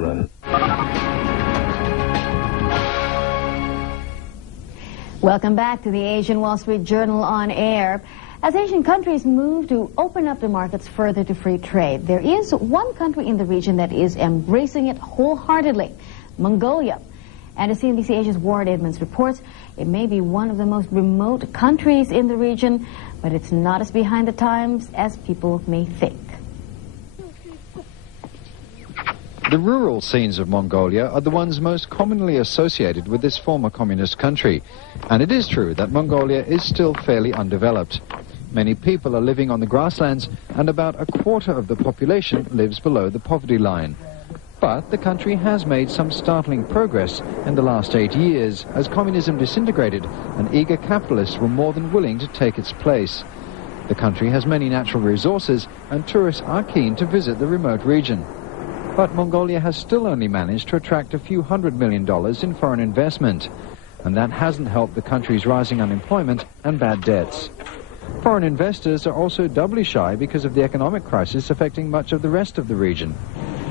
Run. Welcome back to the Asian Wall Street Journal on air. As Asian countries move to open up their markets further to free trade, there is one country in the region that is embracing it wholeheartedly, Mongolia. And as CNBC Asia's Ward Edmonds reports, it may be one of the most remote countries in the region, but it's not as behind the times as people may think. The rural scenes of Mongolia are the ones most commonly associated with this former communist country. And it is true that Mongolia is still fairly undeveloped. Many people are living on the grasslands, and about a quarter of the population lives below the poverty line. But the country has made some startling progress in the last 8 years as communism disintegrated and eager capitalists were more than willing to take its place. The country has many natural resources, and tourists are keen to visit the remote region. But Mongolia has still only managed to attract a few $100 million in foreign investment, and that hasn't helped the country's rising unemployment and bad debts. Foreign investors are also doubly shy because of the economic crisis affecting much of the rest of the region.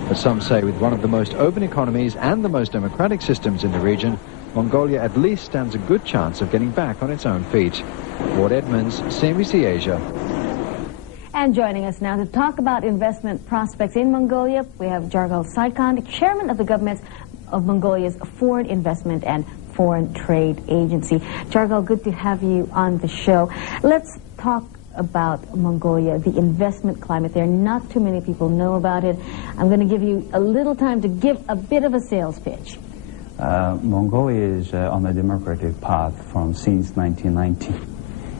But some say with one of the most open economies and the most democratic systems in the region, Mongolia at least stands a good chance of getting back on its own feet. Ward Edmonds, CNBC Asia. And joining us now to talk about investment prospects in Mongolia, we have Jargal, the chairman of the government of Mongolia's Foreign Investment and Foreign Trade Agency. Jargal, good to have you on the show. Let's talk about Mongolia, the investment climate there. Not too many people know about it. I'm going to give you a little time to give a bit of a sales pitch. Mongolia is on a democratic path since 1990.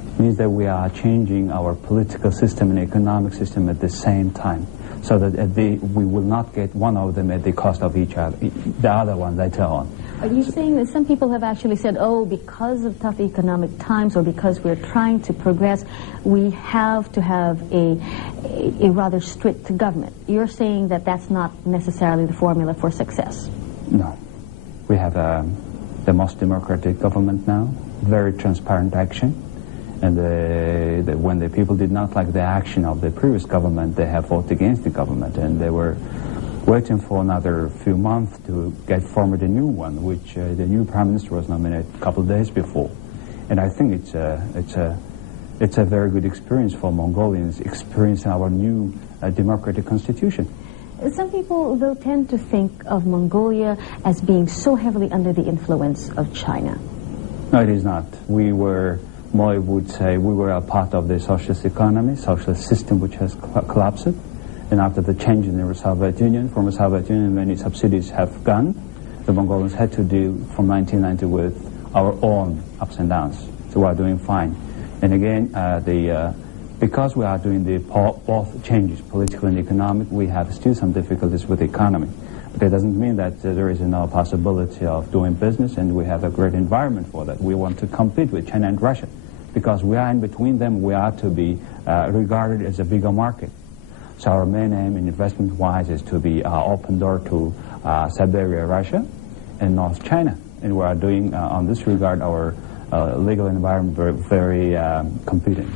It means that we are changing our political system and economic system at the same time, so that we will not get one of them at the cost of each other, the other one later on. Are you saying that some people have actually said, oh, because of tough economic times or because we're trying to progress, we have to have a rather strict government? You're saying that that's not necessarily the formula for success? No. We have the most democratic government now, very transparent action. And when the people did not like the action of the previous government, they have voted against the government, and they were waiting for another few months to get formed a new one, which the new prime minister was nominated a couple of days before. And I think it's a very good experience for Mongolians, experiencing our new democratic constitution. Some people, though, tend to think of Mongolia as being so heavily under the influence of China. No, it is not. Moi would say we were a part of the socialist economy, socialist system which has collapsed. And after the change in the Soviet Union, former Soviet Union, many subsidies have gone. The Mongolians had to deal from 1990 with our own ups and downs. So we are doing fine. And again, because we are doing both changes, political and economic, we have still some difficulties with the economy. But that doesn't mean that there is no possibility of doing business, and we have a great environment for that. We want to compete with China and Russia. Because we are in between them, we are to be regarded as a bigger market. So our main aim investment-wise is to be open door to Siberia, Russia, and North China. And we are doing, on this regard, our legal environment very competent.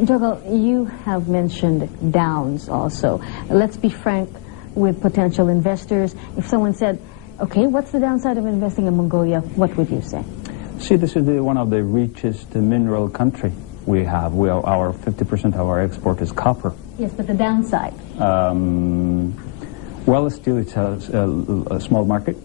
Jargal, you have mentioned downs also. Let's be frank with potential investors. If someone said, okay, what's the downside of investing in Mongolia, what would you say? See, this is one of the richest mineral country we have. Our 50% of our export is copper. Yes, but the downside? Well, still it's a small market,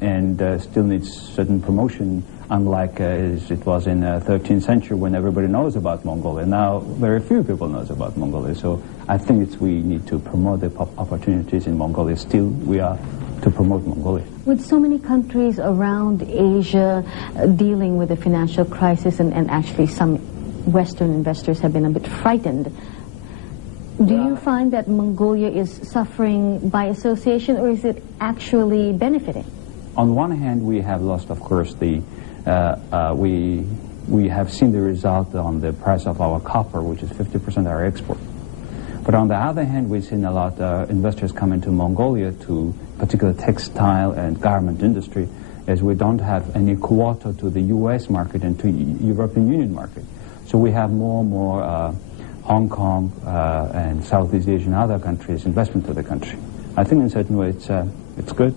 and still needs certain promotion, unlike as it was in the 13th century when everybody knows about Mongolia. Now, very few people knows about Mongolia. So I think we need to promote the opportunities in Mongolia. Still, we are to promote Mongolia. With so many countries around Asia dealing with the financial crisis, and actually some Western investors have been a bit frightened, do you find that Mongolia is suffering by association, or is it actually benefiting? On one hand, we have lost, of course, we have seen the result on the price of our copper, which is 50% of our export. But on the other hand, we've seen a lot of investors come into Mongolia, to particular textile and garment industry, as we don't have any quota to the U.S. market and to European Union market. So we have more and more Hong Kong and Southeast Asia and other countries investment to the country. I think in a certain way it's good.